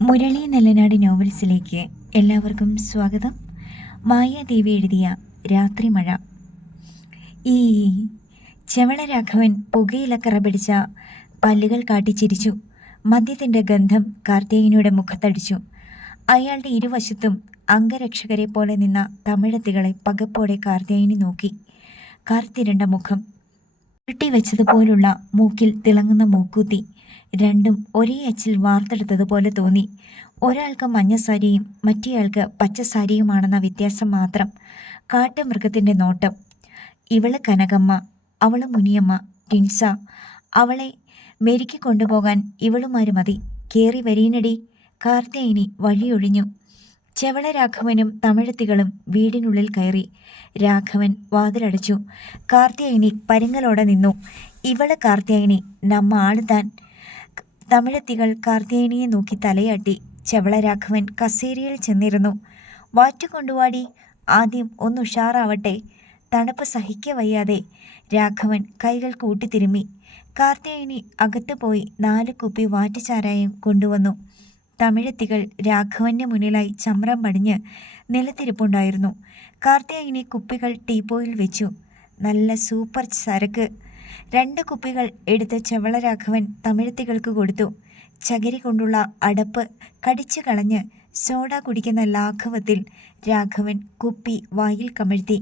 മുരളി നെല്ലനാട് നോവൽസിലേക്ക് എല്ലാവർക്കും സ്വാഗതം. മായാദേവി എഴുതിയ രാത്രിമഴ. ഈ ചെവള രാഘവൻ പുകയിലക്കറ പിടിച്ച പല്ലുകൾ കാട്ടിച്ചിരിച്ചു. മദ്യത്തിൻ്റെ ഗന്ധം കാർത്തികേയനിയുടെ മുഖത്തടിച്ചു. അയാളുടെ ഇരുവശത്തും അംഗരക്ഷകരെ പോലെ നിന്ന തമിഴത്തികളെ പകപ്പോടെ കാർത്തികേയനി നോക്കി. കറുത്തിരണ്ട മുഖം, ഉരുട്ടിവെച്ചതുപോലുള്ള മൂക്കിൽ തിളങ്ങുന്ന മൂക്കൂത്തി, രണ്ടും ഒരേ അച്ചിൽ വാർത്തെടുത്തതുപോലെ തോന്നി. ഒരാൾക്ക് മഞ്ഞസാരിയും മറ്റേയാൾക്ക് പച്ചസാരിയുമാണെന്ന വ്യത്യാസം മാത്രം. കാട്ടുമൃഗത്തിൻ്റെ നോട്ടം. ഇവള് കനകമ്മ, അവള് മുനിയമ്മ, ടിൻസ. അവളെ മെരുക്കി കൊണ്ടുപോകാൻ ഇവളുമാര് മതി. കേറി വരീനടി. കാർത്തികേയനി വഴിയൊഴിഞ്ഞു. ചെവള രാഘവനും തമിഴത്തികളും വീടിനുള്ളിൽ കയറി. രാഘവൻ വാതിലടച്ചു. കാർത്തികേയനി പരുങ്ങലോടെ നിന്നു. ഇവള് കാർത്തികേയനി, നമ്മ ആള് താൻ. തമിഴത്തികൾ കാർത്തികേയനിയെ നോക്കി തലയാട്ടി. ചെവള രാഘവൻ കസേരയിൽ ചെന്നിരുന്നു. വാറ്റുകൊണ്ടുവാടി, ആദ്യം ഒന്ന് ഉഷാറാവട്ടെ. തണുപ്പ് സഹിക്കവയ്യാതെ രാഘവൻ കൈകൾ കൂട്ടിത്തിരുമ്മി. കാർത്തികേയനി അകത്ത് പോയി 4 കുപ്പി വാറ്റുചാരായം കൊണ്ടുവന്നു. തമിഴത്തികൾ രാഘവന്റെ മുന്നിലായി ചമ്രം പടിഞ്ഞ് നിലത്തിരിപ്പുണ്ടായിരുന്നു. കാർത്തികേയനി കുപ്പികൾ ടീപ്പോയിൽ വെച്ചു. നല്ല സൂപ്പർ സരക്ക്. 2 കുപ്പികൾ എടുത്ത് ചെവള രാഘവൻ തമിഴത്തികൾക്ക് കൊടുത്തു. ചകിരി കൊണ്ടുള്ള അടപ്പ് കടിച്ചു കളഞ്ഞ് സോഡ കുടിക്കുന്ന ലാഘവത്തിൽ രാഘവൻ കുപ്പി വായിൽ കമഴ്ത്തി.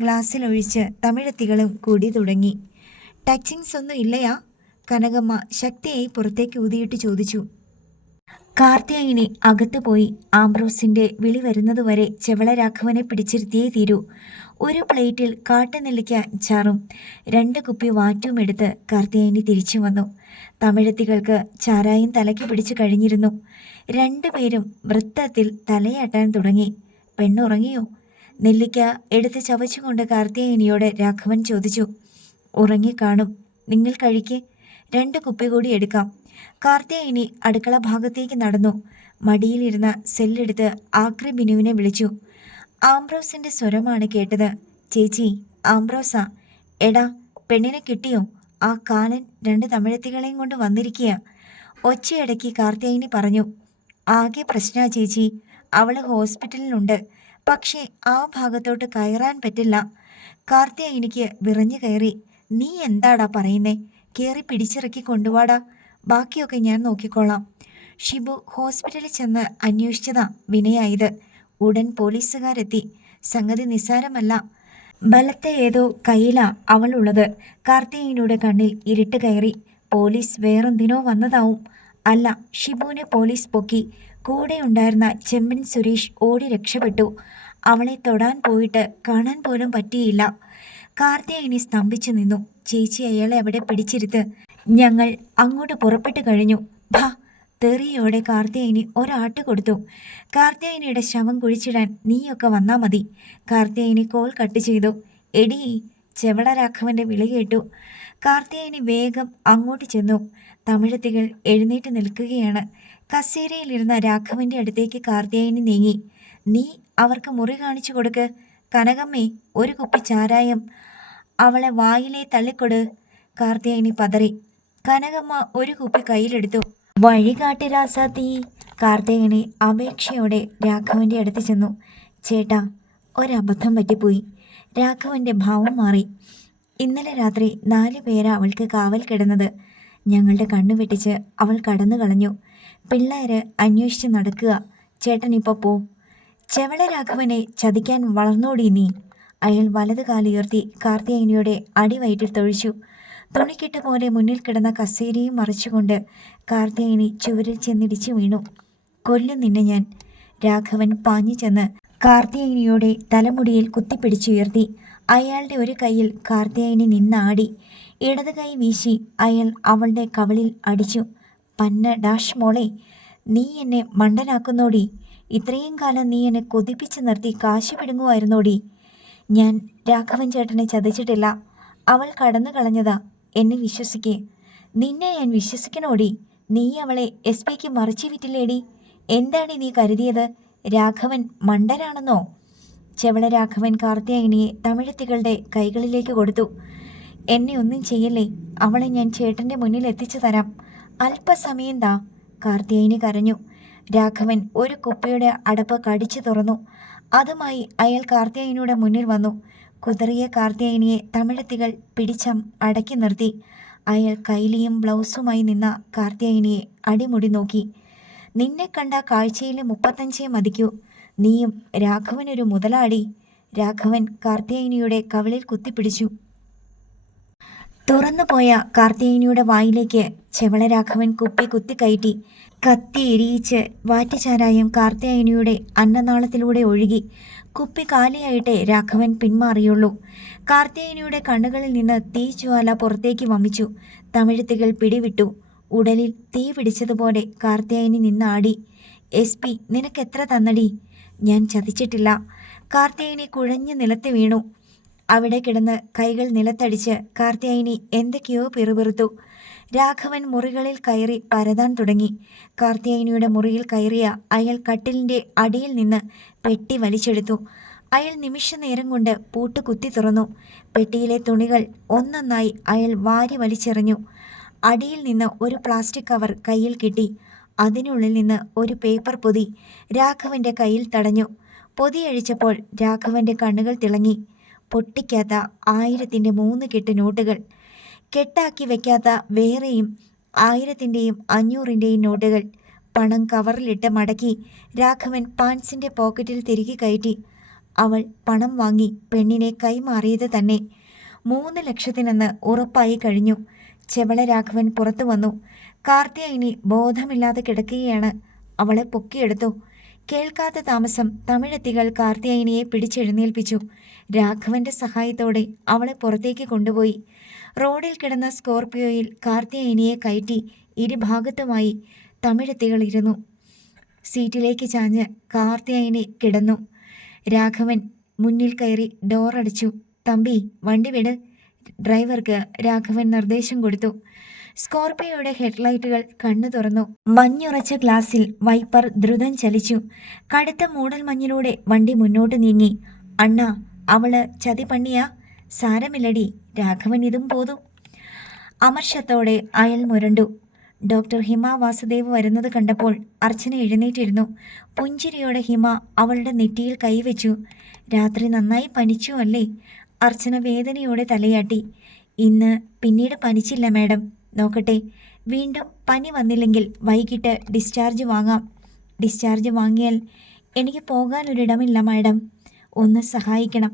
ഗ്ലാസ്സിലൊഴിച്ച് തമിഴത്തികളും കൂടി തുടങ്ങി. ടച്ചിങ്സ് ഒന്നും ഇല്ലയാ? കനകമ്മ ശക്തിയായി പുറത്തേക്ക് ഊതിയിട്ട് ചോദിച്ചു. കാർത്തികേയനി അകത്തു പോയി. ആംബ്രോസിന്റെ വിളി വരുന്നതുവരെ ചെവള രാഘവനെ പിടിച്ചിരുത്തിയേ തീരൂ. ഒരു പ്ലേറ്റിൽ കാട്ടുനെല്ലിക്ക അച്ചാറും 2 കുപ്പി വാറ്റും എടുത്ത് കാർത്തികേയനി തിരിച്ചു വന്നു. തമിഴത്തികൾക്ക് ചാരായം തലയ്ക്ക് പിടിച്ചു കഴിഞ്ഞിരുന്നു. 2 പേരും വൃത്തത്തിൽ തലയാട്ടാൻ തുടങ്ങി. പെണ്ണുറങ്ങിയോ? നെല്ലിക്ക എടുത്ത് ചവച്ചുകൊണ്ട് കാർത്തികേയനിയോട് രാഘവൻ ചോദിച്ചു. ഉറങ്ങിക്കാണും. നിങ്ങൾ കഴിക്ക്, 2 കുപ്പി കൂടി എടുക്കാം. കാർത്തികേയനി അടുക്കള ഭാഗത്തേക്ക് നടന്നു. മടിയിലിരുന്ന സെല്ലെടുത്ത് ആക്രി ബിനുവിനെ വിളിച്ചു. ആംബ്രോസിന്റെ സ്വരമാണ് കേട്ടത്. ചേച്ചി, ആംബ്രോസാ. എടാ, പെണ്ണിനെ കിട്ടിയോ? ആ കാലൻ 2 തമിഴത്തികളെയും കൊണ്ട് വന്നിരിക്കുക. ഒച്ചയടക്കി കാർത്തികേയനി പറഞ്ഞു. ആകെ പ്രശ്നാ ചേച്ചി. അവള് ഹോസ്പിറ്റലിലുണ്ട്. പക്ഷേ ആ ഭാഗത്തോട്ട് കയറാൻ പറ്റില്ല. കാർത്തികേയനിക്ക് വിറഞ്ഞു കയറി. നീ എന്താടാ പറയുന്നേ? കയറി പിടിച്ചിറക്കി കൊണ്ടുവാടാ. ബാക്കിയൊക്കെ ഞാൻ നോക്കിക്കോളാം. ഷിബു ഹോസ്പിറ്റലിൽ ചെന്ന് അന്വേഷിച്ചതാ വിനയായത്. ഉടൻ പോലീസുകാരെത്തി. സംഗതി നിസ്സാരമല്ല. ബലത്തെ ഏതോ കയ്യിലാ അവളുള്ളത്. കാർത്തികേയനിയുടെ കണ്ണിൽ ഇരുട്ട് കയറി. പോലീസ് വേറെന്തിനോ വന്നതാവും. അല്ല, ഷിബുവിനെ പോലീസ് പൊക്കി. കൂടെ ഉണ്ടായിരുന്ന ചെമ്പൻ സുരേഷ് ഓടി രക്ഷപ്പെട്ടു. അവളെ തൊടാൻ പോയിട്ട് കാണാൻ പോലും പറ്റിയില്ല. കാർത്തികേയനി സ്തംഭിച്ചു നിന്നു. ചേച്ചി, അയാളെ അവിടെ പിടിച്ചിരുത്ത്. ഞങ്ങൾ അങ്ങോട്ട് പുറപ്പെട്ടു കഴിഞ്ഞു. ഭാ. തെറിയോടെ കാർത്തികേയനി ഒരാട്ട് കൊടുത്തു. കാർത്തികേയനിയുടെ ശവം കുഴിച്ചിടാൻ നീയൊക്കെ വന്നാ മതി. കാർത്തികേയനി കോൾ കട്ട് ചെയ്തു. എടീ, ചെവള രാഘവന്റെ വിളി കേട്ടു. കാർത്തികേയനി വേഗം അങ്ങോട്ട് ചെന്നു. തമിഴത്തികൾ എഴുന്നേറ്റ് നിൽക്കുകയാണ്. കസേരയിലിരുന്ന രാഘവന്റെ അടുത്തേക്ക് കാർത്തികേയനി നീങ്ങി. നീ അവർക്ക് മുറി കാണിച്ചു കൊടുക്ക്. കനകമ്മേ, 1 കുപ്പി ചാരായം അവളെ വായിലേ തള്ളിക്കൊട്. കാർത്തികേയനി പതറി. കനകമ്മ 1 കുപ്പി കയ്യിലെടുത്തു. വഴികാട്ടി രാസാത്തി. കാർത്തികേയനി അപേക്ഷയോടെ രാഘവന്റെ അടുത്ത് ചെന്നു. ചേട്ടാ, ഒരബദ്ധം പറ്റിപ്പോയി. രാഘവന്റെ ഭാവം മാറി. ഇന്നലെ രാത്രി 4 പേരാ അവൾക്ക് കാവൽ കിടന്നത്. ഞങ്ങളുടെ കണ്ണു വെട്ടിച്ച് അവൾ കടന്നു കളഞ്ഞു. പിള്ളേര് അന്വേഷിച്ച് നടക്കുക. ചേട്ടനിപ്പോൾ പോ. ചെവള രാഘവനെ ചതിക്കാൻ വളർന്നോടി നീ. അയാൾ വലത് കാലുയർത്തി കാർത്തികേയനിയുടെ അടിവയറ്റിൽ തൊഴിച്ചു. തുണിക്കിട്ട പോലെ മുന്നിൽ കിടന്ന കസേരയും മറിച്ചുകൊണ്ട് കാർത്തികേയനി ചുവരിൽ ചെന്നിടിച്ചു വീണു. കൊല്ലും നിന്നെ ഞാൻ. രാഘവൻ പാഞ്ഞു ചെന്ന് കാർത്തികേയനിയുടെ തലമുടിയിൽ കുത്തിപ്പിടിച്ചുയർത്തി. അയാളുടെ ഒരു കൈയിൽ കാർത്തികേയനി നിന്നാടി. ഇടത് കൈ വീശി അയാൾ അവളുടെ കവിളിൽ അടിച്ചു. പന്ന ഡാഷ് മോളെ, നീ എന്നെ മണ്ടനാക്കുന്നോടി. ഇത്രയും കാലം നീ എന്നെ കൊതിപ്പിച്ച് നിർത്തി കാശ് പിടുങ്ങുമായിരുന്നോടി. ഞാൻ രാഘവൻ ചേട്ടനെ ചതിച്ചിട്ടില്ല. അവൾ കടന്നു കളഞ്ഞതാ. എന്നെ വിശ്വസിക്കേ. നിന്നെ ഞാൻ വിശ്വസിക്കണോടി. നീ അവളെ SP മറിച്ചു വിറ്റില്ലേടി. എന്താണ് നീ കരുതിയത്? രാഘവൻ മണ്ടനാണെന്നോ? ചെവള രാഘവൻ കാർത്തികേയനിയെ തമിഴത്തികളുടെ കൈകളിലേക്ക് കൊടുത്തു. എന്നെ ഒന്നും ചെയ്യല്ലേ. അവളെ ഞാൻ ചേട്ടൻ്റെ മുന്നിൽ എത്തിച്ചു തരാം. അല്പസമയം താ. കാർത്തികേയനി കരഞ്ഞു. രാഘവൻ ഒരു കുപ്പിയുടെ അടപ്പ് കടിച്ചു തുറന്നു. അതുമായി അയാൾ കാർത്തിയായനിയുടെ മുന്നിൽ വന്നു. കുതറിയ കാർത്തിയായനിയെ തമിഴത്തികൾ അടക്കി നിർത്തി. അയാൾ കൈലിയും ബ്ലൗസുമായി നിന്ന കാർത്തിയായനിയെ അടിമുടി നോക്കി. നിന്നെ കണ്ട കാഴ്ചയിൽ 35 മതിക്കൂ. നീയും രാഘവനൊരു മുതലാടി. രാഘവൻ കാർത്തിയായനിയുടെ കവിളിൽ കുത്തിപ്പിടിച്ചു. തുറന്നുപോയ കാർത്തിയായനിയുടെ വായിലേക്ക് ചെവളരാഘവൻ കുപ്പി കുത്തിക്കയറ്റി. കത്തി എരിയിച്ച് വാറ്റുചാരായം കാർത്തിയായനിയുടെ അന്നനാളത്തിലൂടെ ഒഴുകി. കുപ്പി കാലിയായിട്ടേ രാഘവൻ പിന്മാറിയുള്ളൂ. കാർത്തിയായനിയുടെ കണ്ണുകളിൽ നിന്ന് തീജ്വാല പുറത്തേക്ക് വമിച്ചു. തമിഴത്തികൾ പിടിവിട്ടു. ഉടലിൽ തീ പിടിച്ചതുപോലെ കാർത്തിയായനി നിന്നാടി. SP, നിനക്കെത്ര തന്നടി? ഞാൻ ചതിച്ചിട്ടില്ല. കാർത്തിയായനി കുഴഞ്ഞ് നിലത്ത് വീണു. അവിടെ കിടന്ന് കൈകൾ നിലത്തടിച്ച് കാർത്തിയായനി എന്തൊക്കെയോ പിറുപിറുത്തു. രാഘവൻ മുറികളിൽ കയറി പരതാൻ തുടങ്ങി. കാർത്തിയായനിയുടെ മുറിയിൽ കയറിയ അയാൾ കട്ടിലിൻ്റെ അടിയിൽ നിന്ന് പെട്ടി വലിച്ചെടുത്തു. അയാൾ നിമിഷ നേരം കൊണ്ട് പൂട്ട് കുത്തി തുറന്നു. പെട്ടിയിലെ തുണികൾ ഒന്നൊന്നായി അയാൾ വാരി വലിച്ചെറിഞ്ഞു. അടിയിൽ നിന്ന് ഒരു പ്ലാസ്റ്റിക് കവർ കയ്യിൽ കിട്ടി. അതിനുള്ളിൽ നിന്ന് ഒരു പേപ്പർ പൊതി രാഘവൻ്റെ കയ്യിൽ തടഞ്ഞു. പൊതിയഴിച്ചപ്പോൾ രാഘവൻ്റെ കണ്ണുകൾ തിളങ്ങി. പൊട്ടിക്കാത്ത 1000-ൻ്റെ 3 കെട്ട് നോട്ടുകൾ, കെട്ടാക്കി വെക്കാത്ത വേറെയും 1000-ൻ്റെയും 500-ൻ്റെയും നോട്ടുകൾ. പണം കവറിലിട്ട് മടക്കി രാഘവൻ പാൻസിൻ്റെ പോക്കറ്റിൽ തിരികെ കയറ്റി. അവൾ പണം വാങ്ങി പെണ്ണിനെ കൈമാറിയത് തന്നെ 3 ലക്ഷത്തിനെന്ന് ഉറപ്പായി കഴിഞ്ഞു. ചെവളരാഘവൻ പുറത്തു വന്നു. കാർത്തിയായനി ബോധമില്ലാതെ കിടക്കുകയാണ്. അവളെ പൊക്കിയെടുത്തു. കേൾക്കാത്ത താമസം തമിഴത്തികൾ കാർത്തിയായനിയെ പിടിച്ചെഴുന്നേൽപ്പിച്ചു. രാഘവന്റെ സഹായത്തോടെ അവളെ പുറത്തേക്ക് കൊണ്ടുപോയി. റോഡിൽ കിടന്ന സ്കോർപിയോയിൽ കാർത്തിയായനിയെ കയറ്റി ഇരുഭാഗത്തുമായി തമിഴത്തികൾ ഇരുന്നു. സീറ്റിലേക്ക് ചാഞ്ഞ് കാർത്തിയായനി കിടന്നു. രാഘവൻ മുന്നിൽ കയറി ഡോറടിച്ചു. തമ്പി, വണ്ടി വിട്. ഡ്രൈവർക്ക് രാഘവൻ നിർദ്ദേശം കൊടുത്തു. സ്കോർപിയോയുടെ ഹെഡ്ലൈറ്റുകൾ കണ്ണു തുറന്നു. മഞ്ഞുറച്ച ഗ്ലാസിൽ വൈപ്പർ ദ്രുതം ചലിച്ചു. കടുത്ത മൂടൽ മഞ്ഞിലൂടെ വണ്ടി മുന്നോട്ട് നീങ്ങി. അണ്ണ, അവള് ചതി പണിയാ? സാരമില്ലടി, രാഘവൻ ഇതും പോതു. അമർഷത്തോടെ അയാൾ മുരണ്ടു. ഡോക്ടർ ഹിമ വാസുദേവ് വരുന്നത് കണ്ടപ്പോൾ അർച്ചന എഴുന്നേറ്റിരുന്നു. പുഞ്ചിരിയോടെ ഹിമ അവളുടെ നെറ്റിയിൽ കൈവച്ചു. രാത്രി നന്നായി പനിച്ചു അല്ലേ? അർച്ചന വേദനയോടെ തലയാട്ടി. ഇന്ന് പിന്നീട് പനിച്ചില്ല മാഡം. നോക്കട്ടെ, വീണ്ടും പനി വന്നില്ലെങ്കിൽ വൈകിട്ട് ഡിസ്ചാർജ് വാങ്ങാം. ഡിസ്ചാർജ് വാങ്ങിയാൽ എനിക്ക് പോകാനൊരിടമില്ല മാഡം. ഒന്ന് സഹായിക്കണം.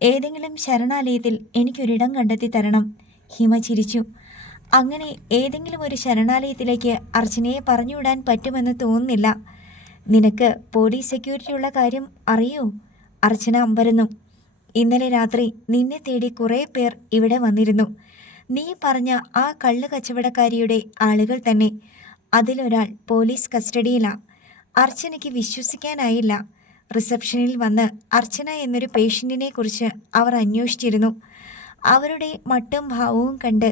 ഏതെങ്കിലും ശരണാലയത്തിൽ എനിക്കൊരിടം കണ്ടെത്തി തരണം. ഹിമ ചിരിച്ചു. അങ്ങനെ ഏതെങ്കിലും ഒരു ശരണാലയത്തിലേക്ക് അർച്ചനയെ പറഞ്ഞുവിടാൻ പറ്റുമെന്ന് തോന്നുന്നില്ല. നിനക്ക് പോലീസ് സെക്യൂരിറ്റിയുള്ള കാര്യം അറിയോ? അർച്ചന അമ്പരന്നു. ഇന്നലെ രാത്രി നിന്നെ തേടി കുറേ പേർ ഇവിടെ വന്നിരുന്നു. നീ പറഞ്ഞ ആ കള്ള് കച്ചവടക്കാരിയുടെ ആളുകൾ തന്നെ. അതിലൊരാൾ പോലീസ് കസ്റ്റഡിയിലാ. അർച്ചനയ്ക്ക് വിശ്വസിക്കാനായില്ല. റിസപ്ഷനിൽ വന്ന് അർച്ചന എന്നൊരു പേഷ്യൻറ്റിനെ കുറിച്ച് അവർ അന്വേഷിച്ചിരുന്നു. അവരുടെ മട്ടും ഭാവവും കണ്ട്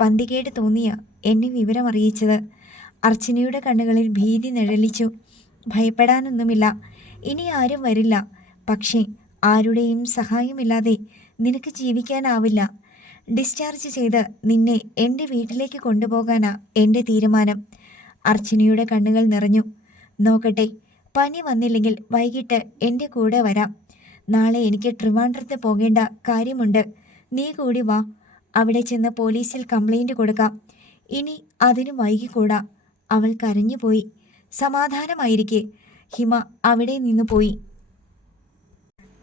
പന്തികേട് തോന്നിയ എന്നെ വിവരം അറിയിച്ചത്. അർച്ചനയുടെ കണ്ണുകളിൽ ഭീതി നിഴലിച്ചു. ഭയപ്പെടാനൊന്നുമില്ല, ഇനി ആരും വരില്ല. പക്ഷേ ആരുടെയും സഹായമില്ലാതെ നിനക്ക് ജീവിക്കാനാവില്ല. ഡിസ്ചാർജ് ചെയ്ത് നിന്നെ എൻ്റെ വീട്ടിലേക്ക് കൊണ്ടുപോകാനാ എൻ്റെ തീരുമാനം. അർച്ചനയുടെ കണ്ണുകൾ നിറഞ്ഞു. നോക്കട്ടെ, പനി വന്നില്ലെങ്കിൽ വൈകിട്ട് എൻ്റെ കൂടെ വരാം. നാളെ എനിക്ക് ട്രിവാൻഡ്രത്ത് പോകേണ്ട കാര്യമുണ്ട്. നീ കൂടി വാ. അവിടെ ചെന്ന് പോലീസിൽ കംപ്ലൈൻറ്റ് കൊടുക്കാം. ഇനി അതിന് വൈകിക്കൂടാ. അവൾ കരഞ്ഞുപോയി. സമാധാനമായിരിക്കെ. ഹിമ അവിടെ നിന്ന് പോയി.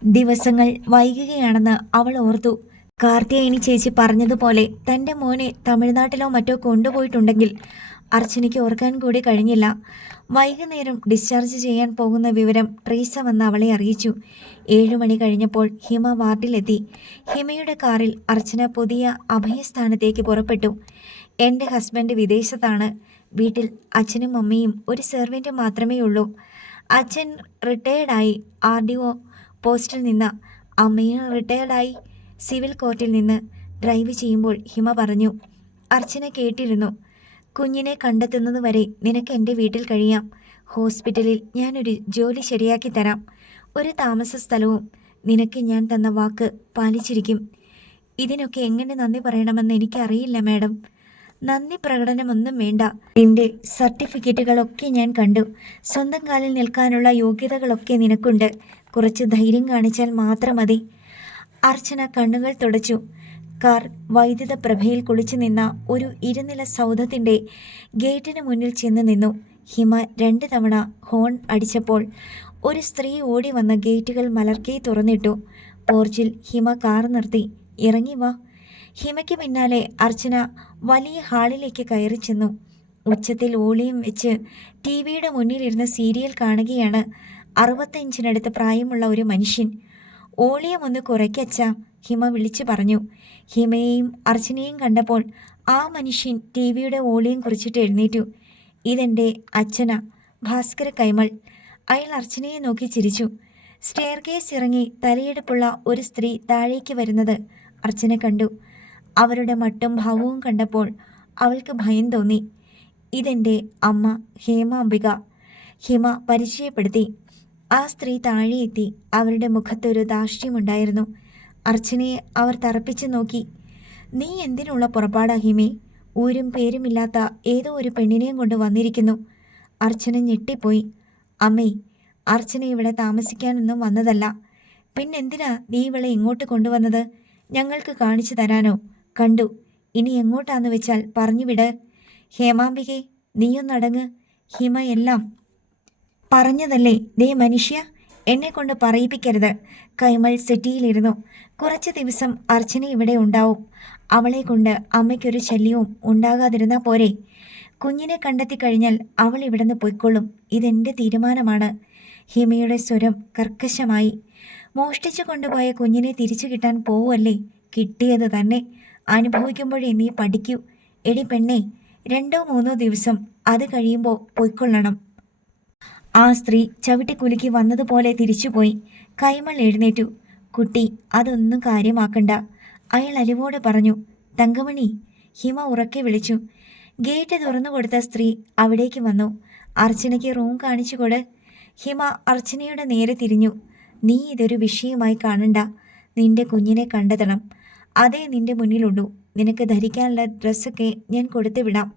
ദിവസങ്ങൾ വൈകുകയാണെന്ന് അവൾ ഓർത്തു. കാർത്തിയായനി ചേച്ചി പറഞ്ഞതുപോലെ തൻ്റെ മോനെ തമിഴ്നാട്ടിലോ മറ്റോ കൊണ്ടുപോയിട്ടുണ്ടെങ്കിൽ അർച്ചനയ്ക്ക് ഓർക്കാൻ കൂടി കഴിഞ്ഞില്ല. വൈകുന്നേരം ഡിസ്ചാർജ് ചെയ്യാൻ പോകുന്ന വിവരം ട്രീസ വന്ന് അവളെ അറിയിച്ചു. 7 മണി കഴിഞ്ഞപ്പോൾ ഹിമ വാർഡിലെത്തി. ഹിമയുടെ കാറിൽ അർച്ചന പുതിയ അഭയസ്ഥാനത്തേക്ക് പുറപ്പെട്ടു. എൻ്റെ ഹസ്ബൻഡ് വിദേശത്താണ്. വീട്ടിൽ അച്ഛനും അമ്മയും ഒരു സെർവൻറ്റും മാത്രമേ ഉള്ളൂ. അച്ഛൻ റിട്ടയേർഡായി RDO പോസ്റ്റിൽ നിന്ന്. അമ്മയും റിട്ടയേർഡായി സിവിൽ കോർട്ടിൽ നിന്ന്. ഡ്രൈവ് ചെയ്യുമ്പോൾ ഹിമ പറഞ്ഞു. അർച്ചന കേട്ടിരുന്നു. കുഞ്ഞിനെ കണ്ടെത്തുന്നത് വരെ നിനക്ക് എൻ്റെ വീട്ടിൽ കഴിയാം. ഹോസ്പിറ്റലിൽ ഞാനൊരു ജോലി ശരിയാക്കി തരാം. ഒരു താമസ സ്ഥലവും. നിനക്ക് ഞാൻ തന്ന വാക്ക് പാലിച്ചിരിക്കും. ഇതിനൊക്കെ എങ്ങനെ നന്ദി പറയണമെന്ന് എനിക്കറിയില്ല മാഡം. നന്ദി പ്രകടനമൊന്നും വേണ്ട. നിന്റെ സർട്ടിഫിക്കറ്റുകളൊക്കെ ഞാൻ കണ്ടു. സ്വന്തം കാലിൽ നിൽക്കാനുള്ള യോഗ്യതകളൊക്കെ നിനക്കുണ്ട്. കുറച്ച് ധൈര്യം കാണിച്ചാൽ മാത്രം മതി. അർച്ചന കണ്ണുകൾ തുടച്ചു. കാർ വൈദ്യുത പ്രഭയിൽ കുളിച്ചു നിന്ന ഒരു ഇരുനില സൗധത്തിൻ്റെ ഗേറ്റിന് മുന്നിൽ ചെന്ന് നിന്നു. ഹിമ 2 തവണ ഹോൺ അടിച്ചപ്പോൾ ഒരു സ്ത്രീ ഓടി വന്ന് ഗേറ്റുകൾ മലർക്കെ തുറന്നിട്ടു. പോർച്ചിൽ ഹിമ കാർ നിർത്തി. ഇറങ്ങി വാ. ഹിമയ്ക്ക് പിന്നാലെ അർച്ചന വലിയ ഹാളിലേക്ക് കയറി ചെന്നു. ഉച്ചത്തിൽ ഓളിയും വെച്ച് ടി വിയുടെ മുന്നിലിരുന്ന് സീരിയൽ കാണുകയാണ് 65-നടുത്ത് പ്രായമുള്ള ഒരു മനുഷ്യൻ. ഓളിയം ഒന്ന് കുറയ്ക്കച്ച, ഹിമ വിളിച്ചു പറഞ്ഞു. ഹിമയെയും അർച്ചനയെയും കണ്ടപ്പോൾ ആ മനുഷ്യൻ ടി വിയുടെ ഓളിയം കുറിച്ചിട്ട് എഴുന്നേറ്റു. ഇതെൻ്റെ അച്ഛന, ഭാസ്കര കൈമൾ. അയാൾ അർച്ചനയെ നോക്കി ചിരിച്ചു. സ്റ്റെയർ കേസ് ഇറങ്ങി തലയെടുപ്പുള്ള ഒരു സ്ത്രീ താഴേക്ക് വരുന്നത് അർച്ചന കണ്ടു. അവരുടെ മട്ടും ഭാവവും കണ്ടപ്പോൾ അവൾക്ക് ഭയം തോന്നി. ഇതെൻ്റെ അമ്മ ഹേമാംബിക, ഹിമ പരിചയപ്പെടുത്തി. ആ സ്ത്രീ താഴെ എത്തി. അവരുടെ മുഖത്തൊരു ധാർഷ്ട്യമുണ്ടായിരുന്നു. അർച്ചനയെ അവർ തറപ്പിച്ചു നോക്കി. നീ എന്തിനുള്ള പുറപ്പാടാ ഹിമേ? ഊരും പേരുമില്ലാത്ത ഏതോ ഒരു പെണ്ണിനെയും കൊണ്ട് വന്നിരിക്കുന്നു. അർച്ചന ഞെട്ടിപ്പോയി. അമ്മേ, അർച്ചന ഇവിടെ താമസിക്കാനൊന്നും വന്നതല്ല. പിന്നെന്തിനാ നീ ഇവളെ ഇങ്ങോട്ട് കൊണ്ടുവന്നത്? ഞങ്ങൾക്ക് കാണിച്ചു തരാനോ? കണ്ടു, ഇനി എങ്ങോട്ടാന്ന് വെച്ചാൽ പറഞ്ഞുവിട്. ഹേമാംബികെ, നീയൊന്നടങ്ങ്. ഹിമ എല്ലാം പറഞ്ഞതല്ലേ. ദേ മനുഷ്യ, എന്നെ കൊണ്ട് പറയിപ്പിക്കരുത്. കൈമൾ സെറ്റിയിലിരുന്നു. കുറച്ച് ദിവസം അർച്ചന ഇവിടെ ഉണ്ടാവും. അവളെ കൊണ്ട് അമ്മയ്ക്കൊരു ശല്യവും ഉണ്ടാകാതിരുന്നാൽ പോരെ? കുഞ്ഞിനെ കണ്ടെത്തി കഴിഞ്ഞാൽ അവൾ ഇവിടുന്ന് പൊയ്ക്കൊള്ളും. ഇതെൻ്റെ തീരുമാനമാണ്. ഹിമയുടെ സ്വരം കർക്കശമായി. മോഷ്ടിച്ചു കൊണ്ടുപോയ കുഞ്ഞിനെ തിരിച്ചു കിട്ടാൻ പോവല്ലേ? കിട്ടിയത് തന്നെ അനുഭവിക്കുമ്പോഴേ നീ പഠിക്കൂ. എടി പെണ്ണേ, 2-3 ദിവസം, അത് കഴിയുമ്പോൾ പൊയ്ക്കൊള്ളണം. ആ സ്ത്രീ ചവിട്ടിക്കുലുക്കി വന്നതുപോലെ തിരിച്ചുപോയി. കൈമൾ എഴുന്നേറ്റു. കുട്ടി, അതൊന്നും കാര്യമാക്കണ്ട, അയാൾ അലിവോട് പറഞ്ഞു. തങ്കമണി, ഹിമ ഉറക്കെ വിളിച്ചു. ഗേറ്റ് തുറന്നു കൊടുത്ത സ്ത്രീ അവിടേക്ക് വന്നു. അർച്ചനയ്ക്ക് റൂം കാണിച്ചു കൊട്. ഹിമ അർച്ചനയുടെ നേരെ തിരിഞ്ഞു. നീ ഇതൊരു വിഷയമായി കാണണ്ട. നിന്റെ കുഞ്ഞിനെ കണ്ടെത്തണം. അതേ നിന്റെ മുന്നിലുള്ളൂ. നിനക്ക് ധരിക്കാനുള്ള ഡ്രസ്സൊക്കെ ഞാൻ കൊടുത്തു വിടാം.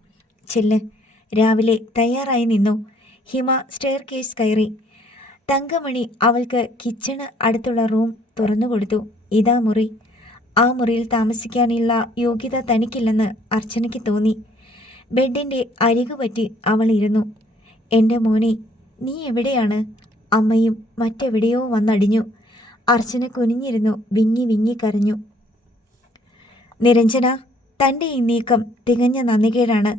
ചെല്ല്. രാവിലെ തയ്യാറായി നിന്നു. ഹിമ സ്റ്റെയർ കേസ് കയറി. തങ്കമണി അവൾക്ക് കിച്ചണ് അടുത്തുള്ള റൂം തുറന്നു കൊടുത്തു. ഇതാ മുറി. ആ മുറിയിൽ താമസിക്കാനുള്ള യോഗ്യത തനിക്കില്ലെന്ന് അർച്ചനയ്ക്ക് തോന്നി. ബെഡിൻ്റെ അരികുപറ്റി അവൾ ഇരുന്നു. എൻ്റെ മോനെ, നീ എവിടെയാണ്? അമ്മയും മറ്റെവിടെയോ വന്നടിഞ്ഞു. അർച്ചന കുനിഞ്ഞിരുന്നു. വിങ്ങി വിങ്ങി കരഞ്ഞു. നിരഞ്ജന, തൻ്റെ ഈ നീക്കം തികഞ്ഞ നന്ദികേടാണ്.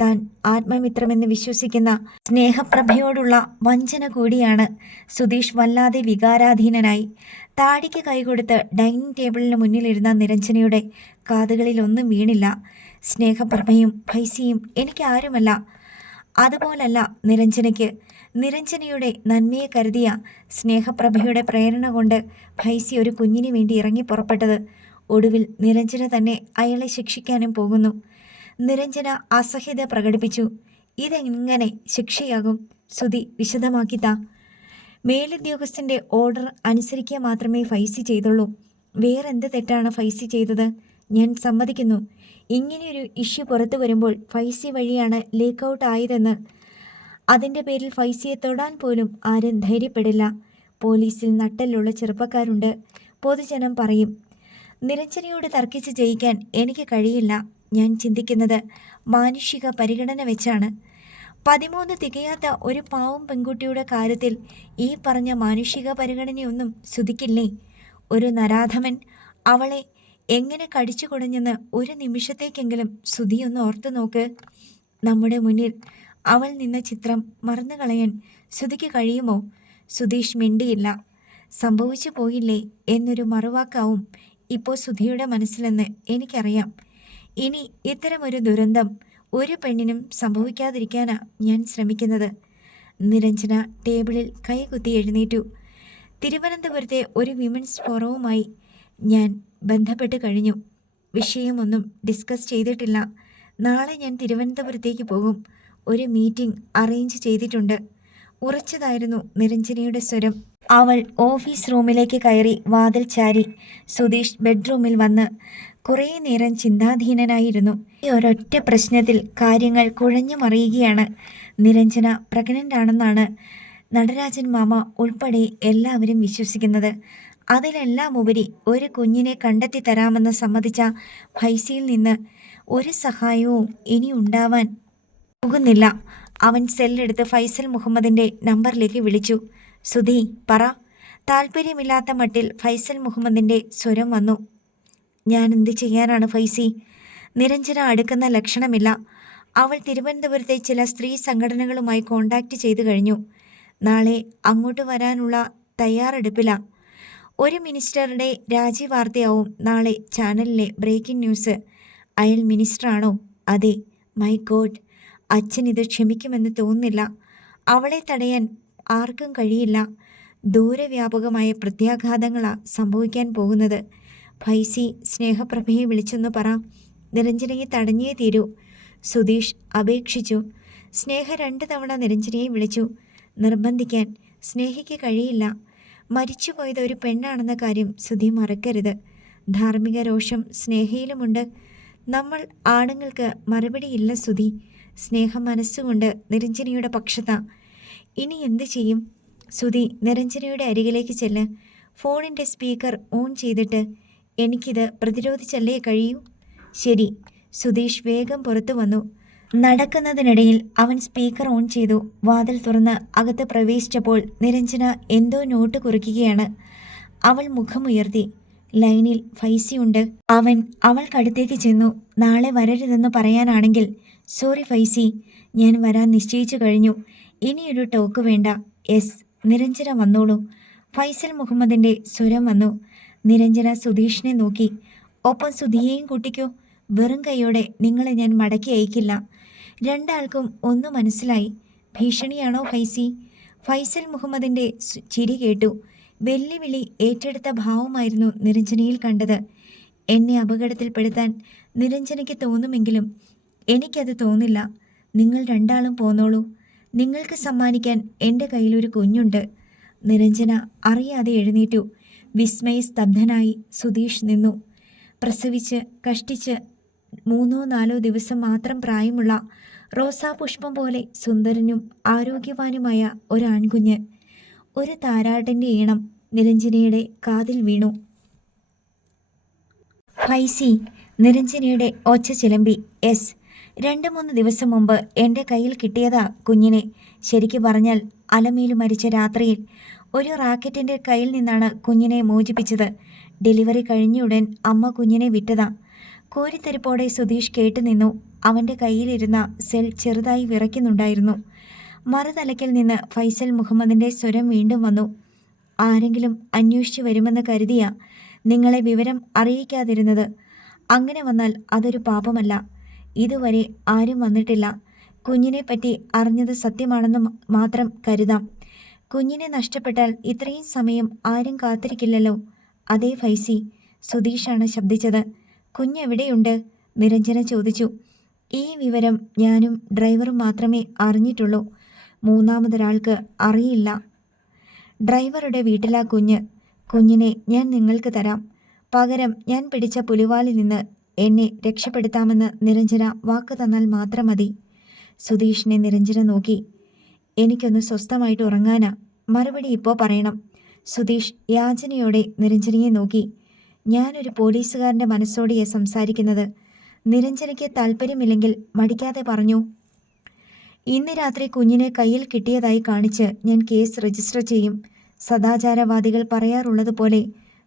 താൻ ആത്മമിത്രമെന്ന് വിശ്വസിക്കുന്ന സ്നേഹപ്രഭയോടുള്ള വഞ്ചന കൂടിയാണ്. സുധീഷ് വല്ലാതെ വികാരാധീനനായി. താടിക്ക് കൈകൊടുത്ത് ഡൈനിങ് ടേബിളിന് മുന്നിലിരുന്ന നിരഞ്ജനയുടെ കാതുകളിലൊന്നും വീണില്ല. സ്നേഹപ്രഭയും ഫൈസിയും എനിക്ക് ആരുമല്ല. അതുപോലല്ല നിരഞ്ജനയ്ക്ക്. നിരഞ്ജനയുടെ നന്മയെ കരുതിയ സ്നേഹപ്രഭയുടെ പ്രേരണ കൊണ്ട് ഫൈസി ഒരു കുഞ്ഞിന് വേണ്ടി ഇറങ്ങി പുറപ്പെട്ടത്. ഒടുവിൽ നിരഞ്ജന തന്നെ അയാളെ ശിക്ഷിക്കാനും പോകുന്നു. നിരഞ്ജന അസഹ്യത പ്രകടിപ്പിച്ചു. ഇതെങ്ങനെ ശിക്ഷയാകും? സുധി വിശദമാക്കിത്താ. മേലുദ്യോഗസ്ഥൻ്റെ ഓർഡർ അനുസരിക്കുക മാത്രമേ ഫൈസി ചെയ്തുള്ളൂ. വേറെന്ത് തെറ്റാണ് ഫൈസി ചെയ്തത്? ഞാൻ സമ്മതിക്കുന്നു. ഇങ്ങനെയൊരു ഇഷ്യൂ പുറത്തു വരുമ്പോൾ ഫൈസി വഴിയാണ് ലീക്ക് ഔട്ട് ആയതെന്ന്. അതിൻ്റെ പേരിൽ ഫൈസിയെ തൊടാൻ പോലും ആരും ധൈര്യപ്പെടില്ല. പോലീസിൽ നട്ടലുള്ള ചെറുപ്പക്കാരുണ്ട്. പൊതുജനം പറയും. നിരഞ്ജനയോട് തർക്കിച്ച് ജയിക്കാൻ എനിക്ക് കഴിയില്ല. ഞാൻ ചിന്തിക്കുന്നത് മാനുഷിക പരിഗണന വെച്ചാണ്. 13 തികയാത്ത ഒരു പാവം പെൺകുട്ടിയുടെ കാര്യത്തിൽ ഈ പറഞ്ഞ മാനുഷിക പരിഗണനയൊന്നും സുധിക്കില്ലേ? ഒരു നരാധമൻ അവളെ എങ്ങനെ കടിച്ചു കുടഞ്ഞെന്ന് ഒരു നിമിഷത്തേക്കെങ്കിലും സുധിയൊന്ന് ഓർത്തു നോക്ക്. നമ്മുടെ മുന്നിൽ അവൾ നിന്ന ചിത്രം മറന്നു കളയാൻ സുധിക്ക് കഴിയുമോ? സുധീഷ് മിണ്ടിയില്ല. സംഭവിച്ചു പോയില്ലേ എന്നൊരു മറുവാക്കാവും ഇപ്പോൾ സുധിയുടെ മനസ്സിലെന്ന് എനിക്കറിയാം. ഇനി ഇത്തരമൊരു ദുരന്തം ഒരു പെണ്ണിനും സംഭവിക്കാതിരിക്കാനാ ഞാൻ ശ്രമിക്കുന്നത്. നിരഞ്ജന ടേബിളിൽ കൈകുത്തി എഴുന്നേറ്റു. തിരുവനന്തപുരത്തെ ഒരു വിമൻസ് ഫോറവുമായി ഞാൻ ബന്ധപ്പെട്ട് കഴിഞ്ഞു. വിഷയമൊന്നും ഡിസ്കസ് ചെയ്തിട്ടില്ല. നാളെ ഞാൻ തിരുവനന്തപുരത്തേക്ക് പോകും. ഒരു മീറ്റിംഗ് അറേഞ്ച് ചെയ്തിട്ടുണ്ട്. ഉറച്ചതായിരുന്നു നിരഞ്ജനയുടെ സ്വരം. അവൾ ഓഫീസ് റൂമിലേക്ക് കയറി വാതിൽ ചാരി. സുധീഷ് ബെഡ്റൂമിൽ വന്ന് കുറേ നേരം ചിന്താധീനനായിരുന്നു. ഈ ഒരൊറ്റ പ്രശ്നത്തിൽ കാര്യങ്ങൾ കുഴഞ്ഞു മറിയുകയാണ്. നിരഞ്ജന പ്രഗ്നൻ്റ് ആണെന്നാണ് നടരാജൻ മാമ ഉൾപ്പെടെ എല്ലാവരും വിശ്വസിക്കുന്നത്. അതിലെല്ലാം ഉപരി ഒരു കുഞ്ഞിനെ കണ്ടെത്തി തരാമെന്ന് സമ്മതിച്ച ഫൈസിയിൽ നിന്ന് ഒരു സഹായവും ഇനി ഉണ്ടാവാൻ പോകുന്നില്ല. അവൻ സെല്ലെടുത്ത് ഫൈസൽ മുഹമ്മദിൻ്റെ നമ്പറിലേക്ക് വിളിച്ചു. സുധി പറ. താല്പര്യമില്ലാത്ത മട്ടിൽ ഫൈസൽ മുഹമ്മദിൻ്റെ സ്വരം വന്നു. ഞാൻ എന്ത് ചെയ്യാനാണ് ഫൈസി? നിരഞ്ജന അടുക്കുന്ന ലക്ഷണമില്ല. അവൾ തിരുവനന്തപുരത്തെ ചില സ്ത്രീ സംഘടനകളുമായി കോണ്ടാക്ട് ചെയ്തു കഴിഞ്ഞു. നാളെ അങ്ങോട്ട് വരാനുള്ള തയ്യാറെടുപ്പിലാണ്. ഒരു മിനിസ്റ്ററുടെ രാജിവാർത്തയാവും നാളെ ചാനലിലെ ബ്രേക്കിംഗ് ന്യൂസ്. അയാൾ മിനിസ്റ്ററാണോ? അതെ. മൈ ഗോഡ്, അച്ഛൻ ഇത് ക്ഷമിക്കുമെന്ന് തോന്നുന്നില്ല. അവളെ തടയാൻ ആർക്കും കഴിയില്ല. ദൂരവ്യാപകമായ പ്രത്യാഘാതങ്ങളാണ് സംഭവിക്കാൻ പോകുന്നത്. ഫൈസി സ്നേഹപ്രഭയെ വിളിച്ചൊന്ന് പറ. നിരഞ്ജനയെ തടഞ്ഞേ തീരൂ, സുധീഷ് അപേക്ഷിച്ചു. സ്നേഹ 2 തവണ നിരഞ്ജനയെ വിളിച്ചു. നിർബന്ധിക്കാൻ സ്നേഹയ്ക്ക് കഴിയില്ല. മരിച്ചുപോയത് ഒരു പെണ്ണാണെന്ന കാര്യം സുധി മറക്കരുത്. ധാർമ്മിക രോഷം സ്നേഹയിലുമുണ്ട്. നമ്മൾ ആണുങ്ങൾക്ക് മറുപടിയില്ല സുധി. സ്നേഹ മനസ്സുകൊണ്ട് നിരഞ്ജനയുടെ പക്ഷത്താ. ഇനി എന്ത് ചെയ്യും? സുധി നിരഞ്ജനയുടെ അരികിലേക്ക് ചെല്ല്. ഫോണിൻ്റെ സ്പീക്കർ ഓൺ ചെയ്തിട്ട്. എനിക്കിത് പ്രതിരോധിച്ചല്ലേ കഴിയൂ. ശരി. സുധീഷ് വേഗം പുറത്തു വന്നു. നടക്കുന്നതിനിടയിൽ അവൻ സ്പീക്കർ ഓൺ ചെയ്തു. വാതിൽ തുറന്ന് അകത്ത് പ്രവേശിച്ചപ്പോൾ നിരഞ്ജന എന്തോ നോട്ട് കുറിക്കുകയാണ്. അവൾ മുഖമുയർത്തി. ലൈനിൽ ഫൈസിയുണ്ട്. അവൻ അവൾക്കടുത്തേക്ക് ചെന്നു. നാളെ വരരുതെന്ന് പറയാനാണെങ്കിൽ സോറി ഫൈസി, ഞാൻ വരാൻ നിശ്ചയിച്ചു കഴിഞ്ഞു. ഇനിയൊരു ടോക്ക് വേണ്ട. യെസ്, നിരഞ്ജന വന്നോളൂ. ഫൈസൽ മുഹമ്മദിൻ്റെ സ്വരം വന്നു. നിരഞ്ജന സുധീഷിനെ നോക്കി. ഒപ്പം സുധിയെയും കൂട്ടിക്കോ. വെറും കൈയോടെ നിങ്ങളെ ഞാൻ മടക്കി അയക്കില്ല. രണ്ടാൾക്കും ഒന്ന് മനസ്സിലായി. ഭീഷണിയാണോ ഫൈസി? ഫൈസൽ മുഹമ്മദിൻ്റെ ചിരി കേട്ടു. വെല്ലുവിളി ഏറ്റെടുത്ത ഭാവമായിരുന്നു നിരഞ്ജനയിൽ കണ്ടത്. എന്നെ അപകടത്തിൽപ്പെടുത്താൻ നിരഞ്ജനയ്ക്ക് തോന്നുമെങ്കിലും എനിക്കത് തോന്നില്ല. നിങ്ങൾ രണ്ടാളും പോന്നോളൂ. നിങ്ങൾക്ക് സമ്മാനിക്കാൻ എൻ്റെ കയ്യിലൊരു കുഞ്ഞുണ്ട്. നിരഞ്ജന അറിയാതെ എഴുന്നേറ്റു. വിസ്മയസ്തബ്ധനായി സുധീഷ് നിന്നു. പ്രസവിച്ച് കഷ്ടിച്ച് 3-4 ദിവസം മാത്രം പ്രായമുള്ള റോസാപുഷ്പം പോലെ സുന്ദരനും ആരോഗ്യവാനുമായ ഒരാൺകുഞ്ഞ്. ഒരു താരാട്ടിൻ്റെ ഈണം നിരഞ്ജനയുടെ കാതിൽ വീണു. ഫൈസി, നിരഞ്ജനയുടെ ഒച്ച ചിലമ്പി. എസ്, 2-3 ദിവസം മുമ്പ് എൻ്റെ കയ്യിൽ കിട്ടിയതാ കുഞ്ഞിനെ. ശരിക്കു പറഞ്ഞാൽ അലമേലു മരിച്ച രാത്രിയിൽ ഒരു റാക്കറ്റിൻ്റെ കയ്യിൽ നിന്നാണ് കുഞ്ഞിനെ മോചിപ്പിച്ചത്. ഡെലിവറി കഴിഞ്ഞയുടൻ അമ്മ കുഞ്ഞിനെ വിട്ടതാ. കോരിത്തെരിപ്പോടെ സുധീഷ് കേട്ടുനിന്നു. അവൻ്റെ കയ്യിലിരുന്ന സെൽ ചെറുതായി വിറയ്ക്കുന്നുണ്ടായിരുന്നു. മറുതലയ്ക്കിൽ നിന്ന് ഫൈസൽ മുഹമ്മദിൻ്റെ സ്വരം വീണ്ടും വന്നു. ആരെങ്കിലും അന്വേഷിച്ചു വരുമെന്ന് കരുതിയാ നിങ്ങളെ വിവരം അറിയിക്കാതിരുന്നത്. അങ്ങനെ വന്നാൽ അതൊരു പാപമല്ല. ഇതുവരെ ആരും വന്നിട്ടില്ല. കുഞ്ഞിനെപ്പറ്റി അറിഞ്ഞത് സത്യമാണെന്ന് മാത്രം കരുതാം. കുഞ്ഞിനെ നഷ്ടപ്പെട്ടാൽ ഇത്രയും സമയം ആരും കാത്തിരിക്കില്ലല്ലോ. അതേ ഫൈസി, സുധീഷാണ് ശബ്ദിച്ചത്. കുഞ്ഞെവിടെയുണ്ട്? നിരഞ്ജന ചോദിച്ചു. ഈ വിവരം ഞാനും ഡ്രൈവറും മാത്രമേ അറിഞ്ഞിട്ടുള്ളൂ. മൂന്നാമതൊരാൾക്ക് അറിയില്ല. ഡ്രൈവറുടെ വീട്ടിലാ കുഞ്ഞ്. കുഞ്ഞിനെ ഞാൻ നിങ്ങൾക്ക് തരാം. പകരം ഞാൻ പിടിച്ച പുലിവാലിൽ നിന്ന് എന്നെ രക്ഷപ്പെടുത്താമെന്ന് നിരഞ്ജന വാക്ക് തന്നാൽ മാത്രം മതി. സുധീഷിനെ നിരഞ്ജന നോക്കി. എനിക്കൊന്ന് സ്വസ്ഥമായിട്ട് ഉറങ്ങാനാ. മറുപടി ഇപ്പോൾ പറയണം. സുധീഷ് യാചനയോടെ നിരഞ്ജനയെ നോക്കി. ഞാനൊരു പോലീസുകാരൻ്റെ മനസ്സോടെയാ സംസാരിക്കുന്നത്. നിരഞ്ജനയ്ക്ക് താല്പര്യമില്ലെങ്കിൽ മടിക്കാതെ പറഞ്ഞു. ഇന്ന് രാത്രി കുഞ്ഞിനെ കയ്യിൽ കിട്ടിയതായി കാണിച്ച് ഞാൻ കേസ് രജിസ്റ്റർ ചെയ്യും. സദാചാരവാദികൾ പറയാറുള്ളതുപോലെ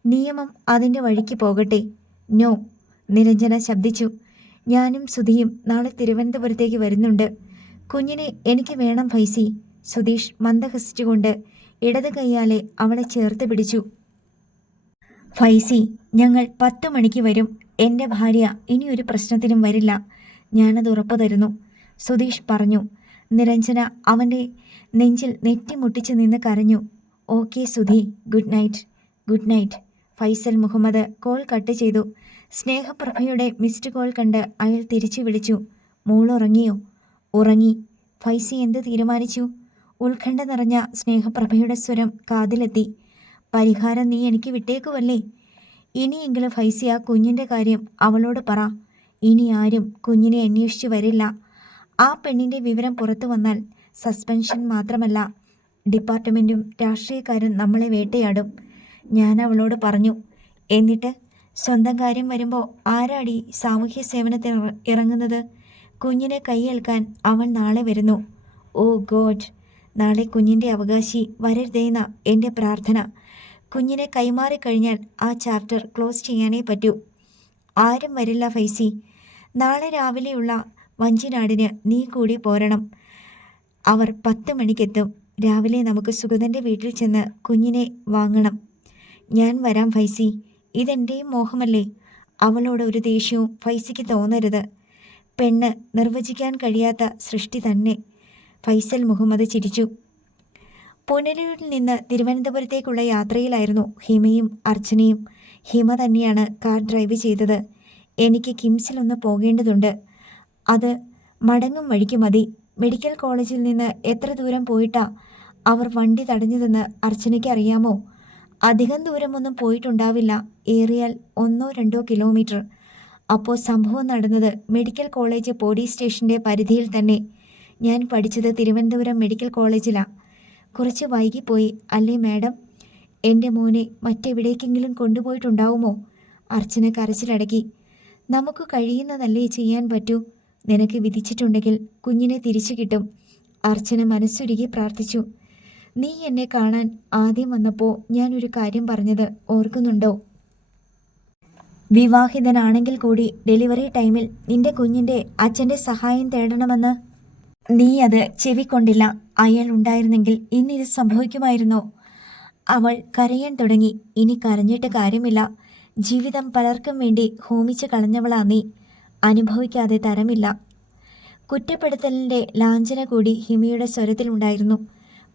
നിയമം അതിൻ്റെ വഴിക്ക് പോകട്ടെ. നോ, നിരഞ്ജന ശബ്ദിച്ചു. ഞാനും സുധിയും നാളെ തിരുവനന്തപുരത്തേക്ക് വരുന്നുണ്ട്. കുഞ്ഞിനെ എനിക്ക് വേണം ഫൈസി. സുധീഷ് മന്ദഹസിച്ചുകൊണ്ട് ഇടത് കൈയാലെ അവളെ ചേർത്ത് പിടിച്ചു. ഫൈസി, ഞങ്ങൾ 10 മണിക്ക് വരും. എൻ്റെ ഭാര്യ ഇനിയൊരു പ്രശ്നത്തിനും വരില്ല. ഞാനത് ഉറപ്പു തരുന്നു, സുധീഷ് പറഞ്ഞു. നിരഞ്ജന അവൻ്റെ നെഞ്ചിൽ നെറ്റിമുട്ടിച്ച് നിന്ന് കരഞ്ഞു. Okay Sudhi, good night. Good night. Faisal Muhammad call cut ചെയ്തു. സ്നേഹപ്രഭയുടെ മിസ്ഡ് കോൾ കണ്ട് അയാൾ തിരിച്ചു വിളിച്ചു. മോൾ ഉറങ്ങിയോ? ഉറങ്ങി. ഫൈസി എന്ത് തീരുമാനിച്ചു? ഉത്കണ്ഠ നിറഞ്ഞ സ്നേഹപ്രഭയുടെ സ്വരം കാതിലെത്തി. പരിഹാരം നീ എനിക്ക് വിട്ടേക്കുവല്ലേ? ഇനിയെങ്കിലും ഫൈസി ആ കുഞ്ഞിൻ്റെ കാര്യം അവളോട് പറ. ഇനി ആരും കുഞ്ഞിനെ അന്വേഷിച്ച് വരില്ല. ആ പെണ്ണിൻ്റെ വിവരം പുറത്തു വന്നാൽ സസ്പെൻഷൻ മാത്രമല്ല, ഡിപ്പാർട്ട്മെൻറ്റും രാഷ്ട്രീയക്കാരും നമ്മളെ വേട്ടയാടും. ഞാൻ അവളോട് പറഞ്ഞു. എന്നിട്ട് സ്വന്തം കാര്യം വരുമ്പോൾ ആരാടി സാമൂഹ്യ സേവനത്തിന് ഇറങ്ങുന്നത്? കുഞ്ഞിനെ കൈയേൽക്കാൻ അവൾ നാളെ വരുന്നു. ഓ ഗോഡ്, നാളെ കുഞ്ഞിൻ്റെ അവകാശി വരരുതേന്ന എൻ്റെ പ്രാർത്ഥന. കുഞ്ഞിനെ കൈമാറിക്കഴിഞ്ഞാൽ ആ ചാപ്റ്റർ ക്ലോസ് ചെയ്യാനേ പറ്റൂ. ആരും വരില്ല ഫൈസി. നാളെ രാവിലെയുള്ള വഞ്ചിനാടിന് നീ കൂടി പോരണം. അവർ 10 മണിക്കെത്തും. രാവിലെ നമുക്ക് സുഗതൻ്റെ വീട്ടിൽ ചെന്ന് കുഞ്ഞിനെ വാങ്ങണം. ഞാൻ വരാം ഫൈസി. ഇതെൻ്റെയും മോഹമല്ലേ? അവളോട് ഒരു ദേഷ്യവും ഫൈസിക്ക് തോന്നരുത്. പെണ്ണ് നിർവചിക്കാൻ കഴിയാത്ത സൃഷ്ടി തന്നെ. ഫൈസൽ മുഹമ്മദ് ചിരിച്ചു. പുനലൂരിൽ നിന്ന് തിരുവനന്തപുരത്തേക്കുള്ള യാത്രയിലായിരുന്നു ഹിമയും അർച്ചനയും. ഹിമ തന്നെയാണ് കാർ ഡ്രൈവ് ചെയ്തത്. എനിക്ക് കിംസിലൊന്ന് പോകേണ്ടതുണ്ട്. അത് മടങ്ങും വഴിക്ക് മതി. മെഡിക്കൽ കോളേജിൽ നിന്ന് എത്ര ദൂരം പോയിട്ടാ അവർ വണ്ടി തടഞ്ഞതെന്ന് അർച്ചനയ്ക്ക് അറിയാമോ? അധികം ദൂരമൊന്നും പോയിട്ടുണ്ടാവില്ല. ഏറിയാൽ 1-2 കിലോമീറ്റർ. അപ്പോൾ സംഭവം നടന്നത് മെഡിക്കൽ കോളേജ് പോലീസ് സ്റ്റേഷൻ്റെ പരിധിയിൽ തന്നെ. ഞാൻ പഠിച്ചത് തിരുവനന്തപുരം മെഡിക്കൽ കോളേജിലാണ്. കുറച്ച് വൈകിപ്പോയി അല്ലേ മാഡം? എൻ്റെ മോനെ മറ്റെവിടേക്കെങ്കിലും കൊണ്ടുപോയിട്ടുണ്ടാവുമോ? അർച്ചന കരച്ചിലടക്കി. നമുക്ക് കഴിയുന്നതല്ലേ ചെയ്യാൻ പറ്റൂ. നിനക്ക് വിധിച്ചിട്ടുണ്ടെങ്കിൽ കുഞ്ഞിനെ തിരിച്ചു കിട്ടും. അർച്ചന മനസ്സുരുകി പ്രാർത്ഥിച്ചു. നീ എന്നെ കാണാൻ ആദ്യം വന്നപ്പോൾ ഞാനൊരു കാര്യം പറഞ്ഞത് ഓർക്കുന്നുണ്ടോ? വിവാഹിതനാണെങ്കിൽ കൂടി ഡെലിവറി ടൈമിൽ നിന്റെ കുഞ്ഞിൻ്റെ അച്ഛൻ്റെ സഹായം തേടണമെന്ന്. നീ അത് ചെവിക്കൊണ്ടില്ല. അയാൾ ഉണ്ടായിരുന്നെങ്കിൽ ഇന്നിത് സംഭവിക്കുമായിരുന്നോ? അവൾ കരയാൻ തുടങ്ങി. ഇനി കരഞ്ഞിട്ട് കാര്യമില്ല. ജീവിതം പലർക്കും വേണ്ടി ഹോമിച്ച് കളഞ്ഞവളാ നീ. അനുഭവിക്കാതെ തരമില്ല. കുറ്റപ്പെടുത്തലിൻ്റെ ലാഞ്ചന കൂടി ഹിമയുടെ സ്വരത്തിലുണ്ടായിരുന്നു.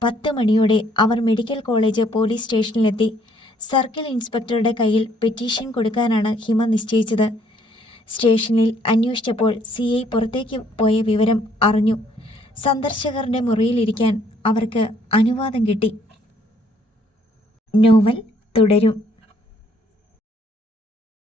10 മണിയോടെ അവർ മെഡിക്കൽ കോളേജ് പോലീസ് സ്റ്റേഷനിലെത്തി. സർക്കിൾ ഇൻസ്പെക്ടറുടെ കയ്യിൽ പെറ്റീഷൻ കൊടുക്കാനാണ് ഹിമ നിശ്ചയിച്ചത്. സ്റ്റേഷനിൽ അന്വേഷിച്ചപ്പോൾ CI പുറത്തേക്ക് പോയ വിവരം അറിഞ്ഞു. സന്ദർശകരുടെ മുറിയിലിരിക്കാൻ അവർക്ക് അനുവാദം കിട്ടി. നോവൽ തുടരും.